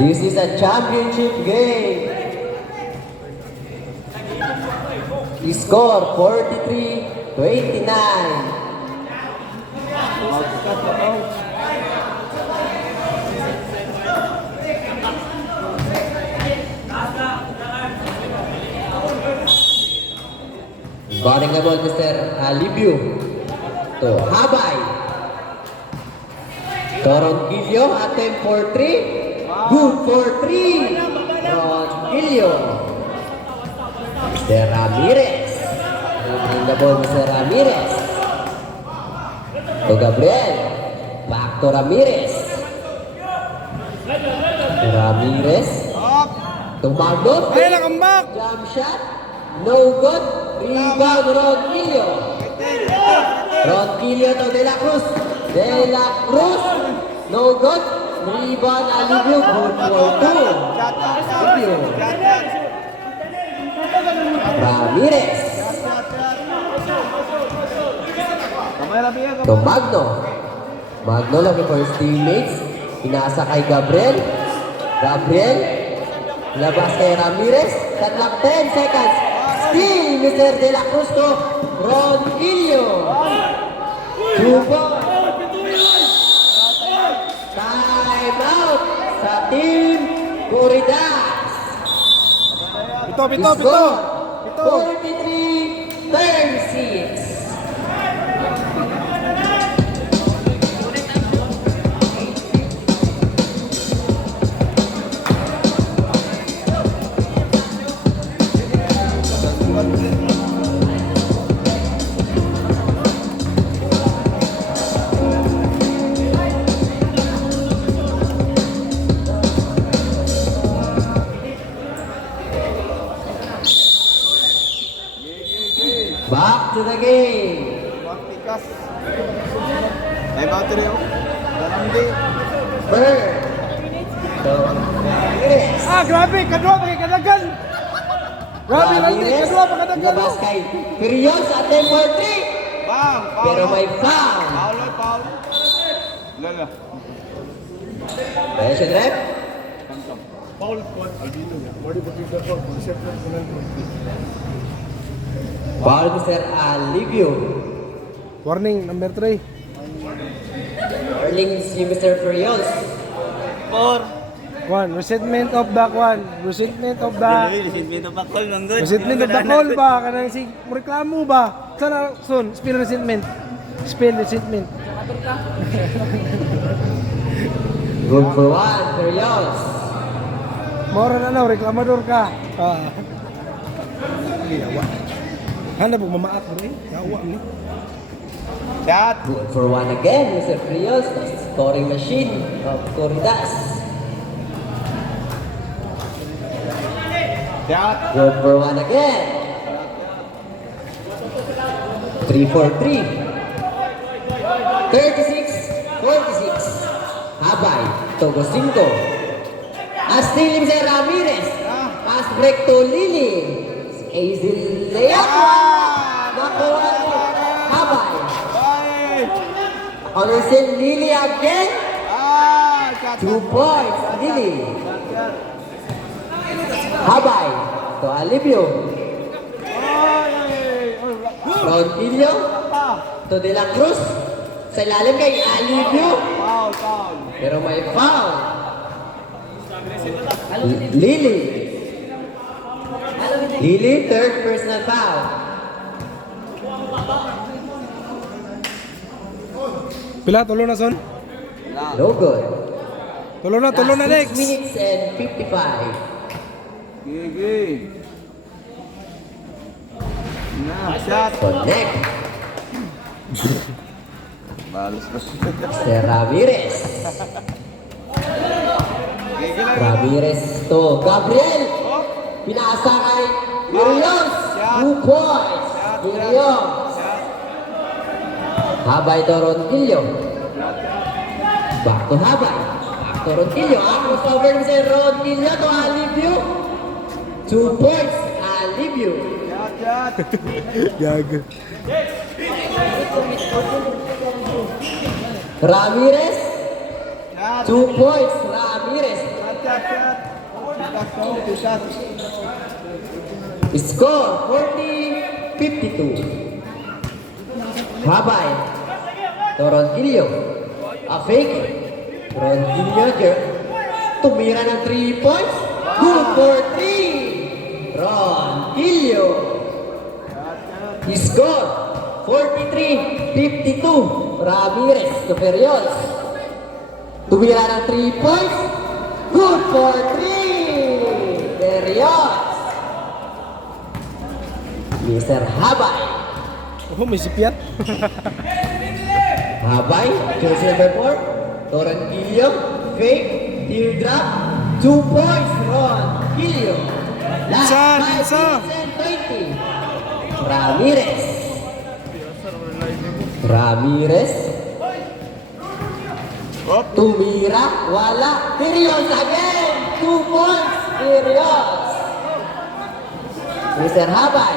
This is a championship game. Score 43-29. Batting the ball, Mr. Alibio. To Habay. Toronquillo, attempt for 3. Good for 3. Toronquillo. Mr. Ramirez. Batting the ball, Mr. Ramirez. To Gabriel. Back to Ramirez. Ramirez. To Magno. Jump shot. No good. Rebound, Ronquillo. Ronquillo to De La Cruz. De La Cruz. No good. Rebound, Alivio. Good for 2. Alivio. Ramirez. To Magno. Magno lagi for his teammates. Pinasa kay Gabriel. Gabriel. Labas kay Ramirez. Tatlak 10 seconds. Still, Mr. De La Cruz to Ronquillo. 2 points. Time out sa Team Corridas. Pito. 43-36. Back to the game. Tikas. Ay, battery ako. Dalandi. Bird. So, Ramirez. Grabe! Kadwa pa kay kadagan! Grabe lang din! Kadwa pa kadagan! Labas kay Perios at number 3. Bang! Pero may foul. Foul. Lala. Kaya siya rep. Foul squad. Albino. Body protector for receptor. Foul Mr. Alivio. Warning, number 3. Warning si Mr. Perios. 1. Resettlement of the Resettlement of the call ba? Kanang si reklamo ba? Sana son, spell resettlement. Good for 1, Perios. Mora na reklamador ka. Yawa. Handa po mamaat bro eh. Yawa ni. Shot. Good for 1 again, Mr. Perios. Scoring machine of Corridas. Shot. Good for 1 again. 3 for 3. 36-46. Habay. Togo 5. Astil si Ramirez. Pass break to Lili. Azil Leapa. Nakuha ni Habay. Honestly, Lili again. 2 points. Lili. Habay. To Alivio. Ronquillo. To De La Cruz. Sa ilalim kay Alivio. Pero may foul. Lili, third personal foul. Pila tulo na son? No good. Tulo na Last 6 next. minutes and 55. Gigi. Shot. Connect. Balas na. Mr. Ramirez. Ramirez to Gabriel. Pinasa kay Perios. 2 points. Perios. Habay to Ronquillo. Back to Habay. Back to Ronquillo. Crossover si Ronquillo to Alivio. 2 points. Alivio. Gago. Ramirez. 2 points. Ramirez. Score 40-52. Habay. Toronquillo. A fake. Toronquillo. Tumira ng 3 points. Good for 3. Toronquillo. Score 43-52. Ramirez to Ferrios. Tumira ng 3 points. Good for 3. Ferrios. Mr. Habay. Oh, may sipiat. Habay, jersey number 4, Toronquillo, fake, teardrop, 2 points, Toronquillo. Last Isa, 5 isa. minutes and 20. Ramirez. Ramirez. Tumira, wala. Ferios again, 2 points, Ferios. Mr. Habay,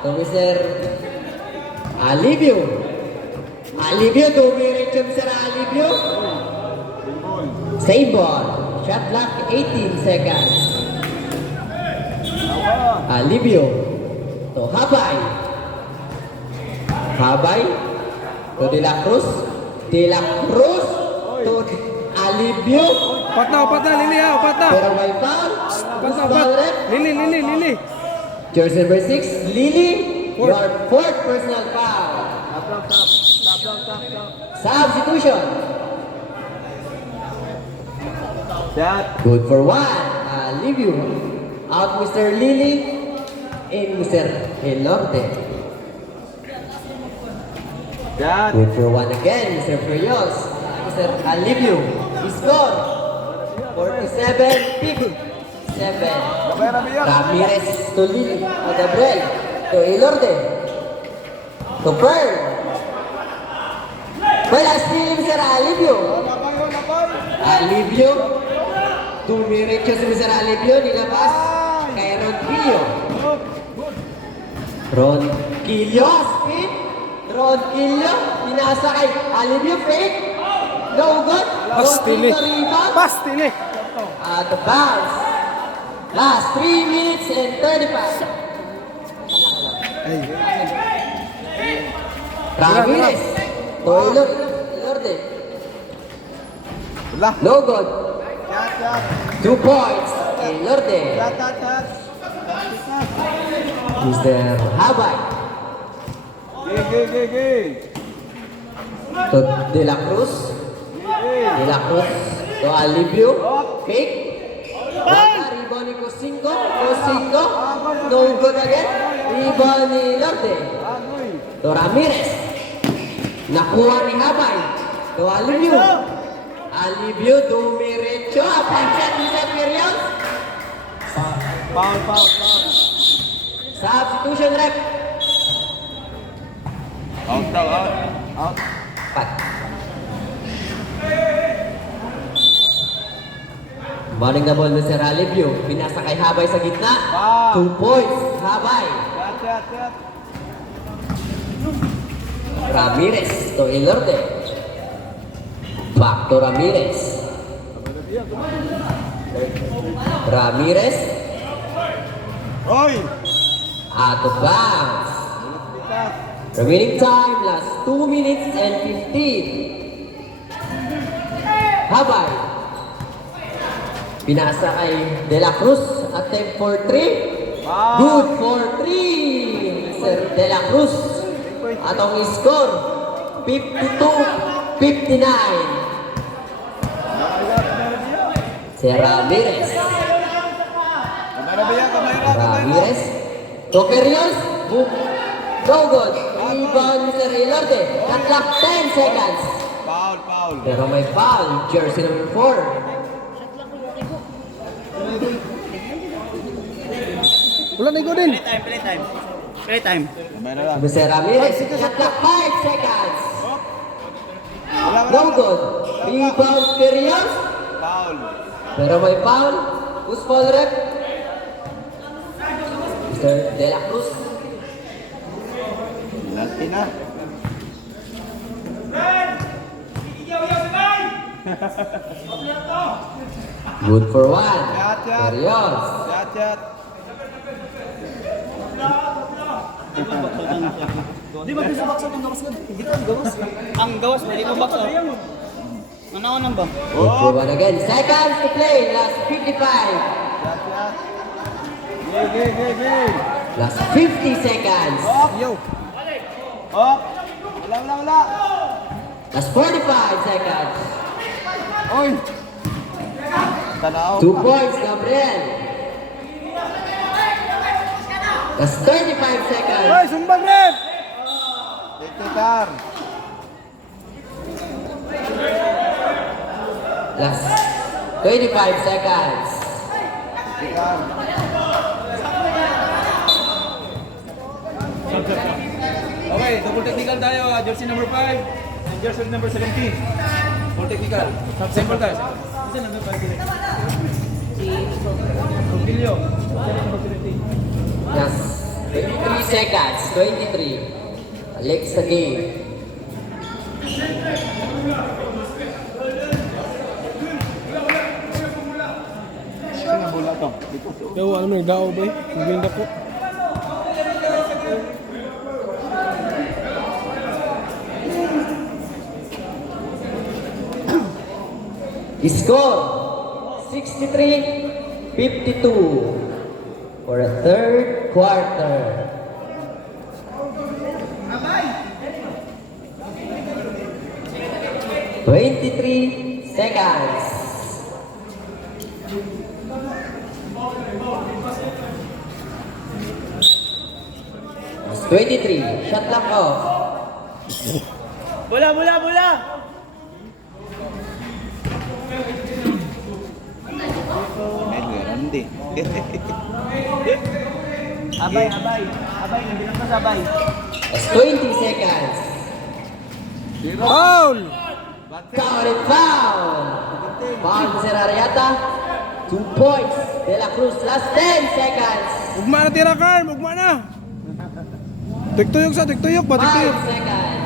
to Mr. Alivio. Alivio, dumiretso Mr. Alivio. Save ball. Shot clock 18 seconds. Alivio. To Habay. Habay. To De La Cruz. De La Cruz. To Alivio. Upat na, Lili ha, upat na. Pero may foul. Upat na, Foul upat. ref. Lili. Jersey number 6, Lily. Your 4th personal foul. Substitution. Good for 1. Leave you. Out Mr. Lily. In Mr. Elorde. Good for 1 again, Mr. Furios. Mr. Alivio. Score. 47-57. Ramirez to Lily. To Gabriel. To Elorde. To Pearl. Well, still Mr. Alivio. Alivio. Dumiretso si Mr. Alivio. Nilabas kay Ronquillo. Ronquillo. Spin. Ronquillo. Pinasa kay Alivio. Fake. No good. Pastili. Ronquillo rebound. Pastili. Out of bounds. Last 3 minutes and 35. Ay. Ramirez. Elorde. No good. 2 points. Elorde. Mr. Habay. To De La Cruz. De La Cruz. To Alivio. Fake. Wala. Rebound ni Cosingo. Cosingo. No good again. Rebound ni Elorde. To Ramirez. Nakuha ni Habay. To Alivio. Alivio dumiretso. Apagkat ni Sir Ferios. Foul. Substitution rep. Out. Pat. Balik na ball ni Sir Alivio. Pinasa kay Habay sa gitna. Wow. 2 points. Habay. Shot. Ramirez to Elorde. Back to Ramirez. Ramirez Roy! out of bounds. Remaining time, last 2 minutes and 15. Habay. Pinasa kay De La Cruz. Attempt for 3. Wow. Good for 3. Sir De La Cruz. Atong score 52-59. Si Ramirez. Ramirez. Toperios. Boom. No good. Rebound Mr. Elorde. Cut clock 10 seconds. Foul. Pero may foul. Jersey number 4. Wala na din. Playtime. Mr. Ramirez. Cut clock 5 seconds. No good. Rebound Perios. Foul. Pero may foul. Who's foul rep? Mr. De La Cruz. Lati na. Good for one. Yat, yat. Serios. Yat, yat. Di ba bisa baksa ang gawas ka? Hindi ka ang gawas. Ang gawas, hindi mo baksa. Manaon lang ba? Good for one again. Seconds to play. Last 55. Yat, yat. Gay. Last 50 seconds. Yo. Oh. Wala. Last 45 seconds. Oy. Tanaw. 2 points, Gabriel. Last 35 seconds. Hoy, sumbang rep! Tiktikar. Last 25 seconds. Tiktikar. Okay, double technical tayo. Jersey number 5 and jersey number 17. Double technical. Sample tayo. Isa number 5 direct. Si Rogelio. Number 17. Last 23 seconds. 23. Alex the game. Sino bola to? Yo, alam mo yung dao ba eh? Yung dako. Score 63-52 for a third quarter. Twenty-three seconds. It's 23. Shot clock off. Bola! Hindi. Abay, nabilang ka sabay. It's 20 seconds. Foul! Counted foul. Foul si Rariata. 2 points. De La Cruz. Last 10 seconds. Ugma na tira, Carm! Ugma na! Tigtuyok ba? 5 Tigtuyok! seconds.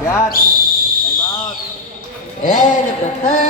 Yat. Time out. End of the third